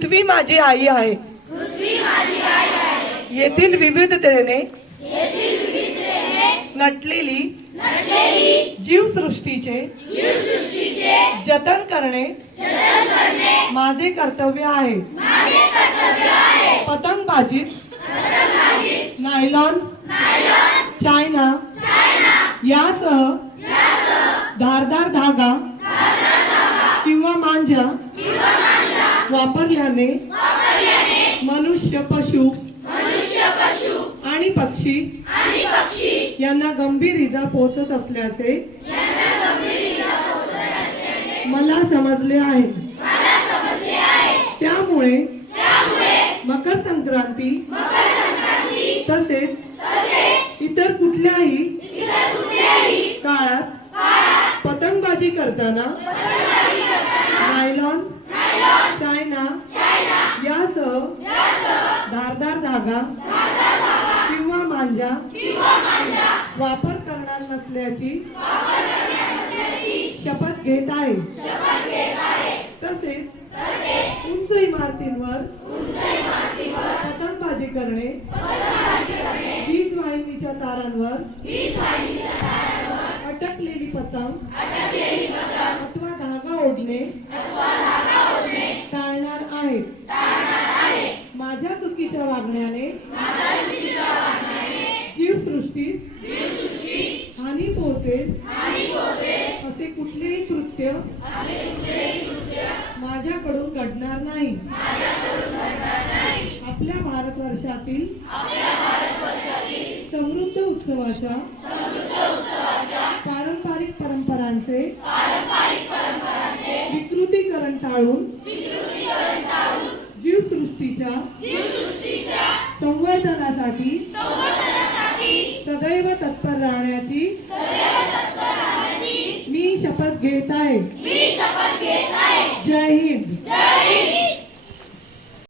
पृथ्वी माझी आई आहे. येथील विविधतेने नटलेली जीवसृष्टीचे जतन करणे माझे कर्तव्य आहे. पतंगबाजीत नायलॉन चायना यासह धारदार धागा किंवा मांजा वापरल्याने मनुष्य पशु आणि पक्षी यांना गंभीर इजा पोहोचत असल्याचे मला समजले आहे. त्यामुळे मकर संक्रांती तसेच इतर कुठल्याही काळात पतंगबाजी करताना नायलॉन चायना यासह धागा किंवा मांजा वापर करणार नसल्याची शपथ घेत आहे. तसेच उंच इमारतींवर पतंगबाजी करणे वीज वाहिनीच्या तारांवर अटकलेली पतंग अथवा धागा ओढणे. टाळणार आहे. माझ्या चुकीच्या वागण्याने जीवसृष्टीस हानी पोहोचेल असे कुठलेही कृत्य माझ्याकडून घडणार नाही. आपल्या भारतवर्षातील समृद्ध उत्सवाच्या पारंपरिक परंपरांचे विकृतीकरण टाळून जीवसृष्टीच्या संवर्धनासाठी सदैव तत्पर राहण्याची मी शपथ घेत आहे. जय हिंद.